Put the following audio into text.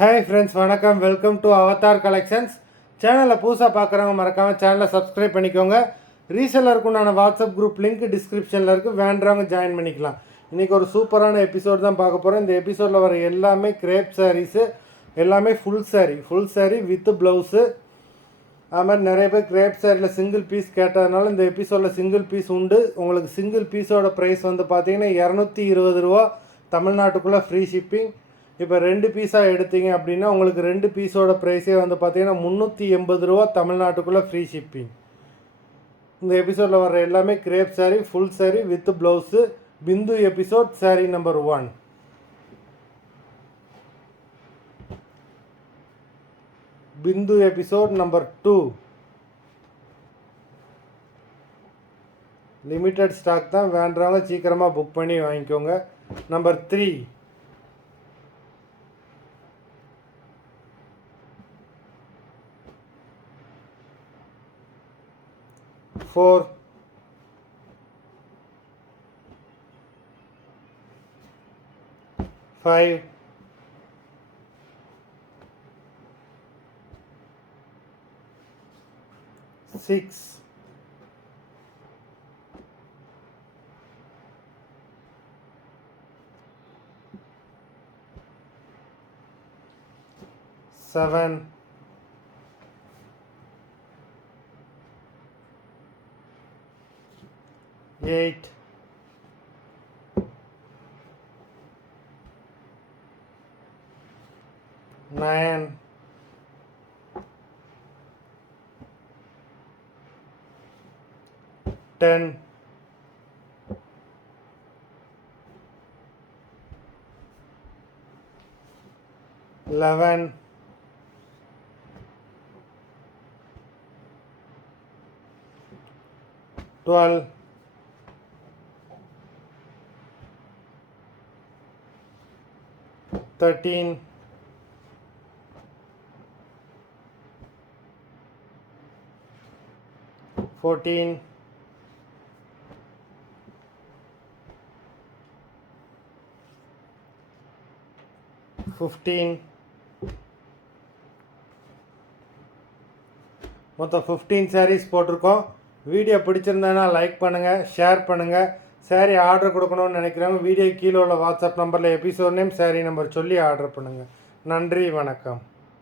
Hi friends, வணக்கம். Welcome to Avatar collections. சேனலை புதுசாக பார்க்குறவங்க மறக்காமல் சேனலை சப்ஸ்கிரைப் பண்ணிக்கோங்க. ரீசெல்லருக்கு உண்டான வாட்ஸ்அப் குரூப் லிங்க் டிஸ்கிரிப்ஷனில் இருக்குது, வேண்டவங்க ஜாயின் பண்ணிக்கலாம். இன்றைக்கி ஒரு சூப்பரான எபிசோட் தான் பார்க்க போகிறோம். இந்த எபிசோடில் வர எல்லாமே கிரேப் சாரீஸு, எல்லாமே ஃபுல் சாரீ வித் ப்ளவுஸு. அது மாதிரி நிறைய பேர் கிரேப் சாரியில் சிங்கிள் பீஸ் கேட்டதுனால இந்த எபிசோடில் சிங்கிள் பீஸ் உண்டு. உங்களுக்கு சிங்கிள் பீஸோட ப்ரைஸ் வந்து பார்த்தீங்கன்னா 220 ரூபா, தமிழ்நாட்டுக்குள்ளே ஃப்ரீ ஷிப்பிங். இப்போ 2 பீஸாக எடுத்தீங்க அப்படின்னா உங்களுக்கு 2 பீஸோட ப்ரைஸே வந்து பார்த்தீங்கன்னா 380 ரூபா, தமிழ்நாட்டுக்குள்ளே ஃப்ரீ ஷிப்பிங். இந்த எபிசோடில் வர எல்லாமே crepe sari, full sari with blouse. Bindu episode sari number 1. Bindu episode number 2. Limited stock தான், வேண்டவங்க சீக்கிரமாக புக் பண்ணி வாங்கிக்கோங்க. நம்பர் 3. Four, 5, 6, 7, 8, 9, 10, 11, 12, 13, 14, 15. மொத்தம் 15 சாரீஸ் போட்டிருக்கோம். வீடியோ பிடிச்சிருந்தேன்னா லைக் பண்ணுங்கள், ஷேர் பண்ணுங்கள். சாரீ ஆர்டர் கொடுக்கணும்னு நினைக்கிறவங்க வீடியோ கீழே உள்ள வாட்ஸ்அப் நம்பரில் எபிசோட் நேம், சாரீ நம்பர் சொல்லி ஆர்டர் பண்ணுங்கள். நன்றி, வணக்கம்.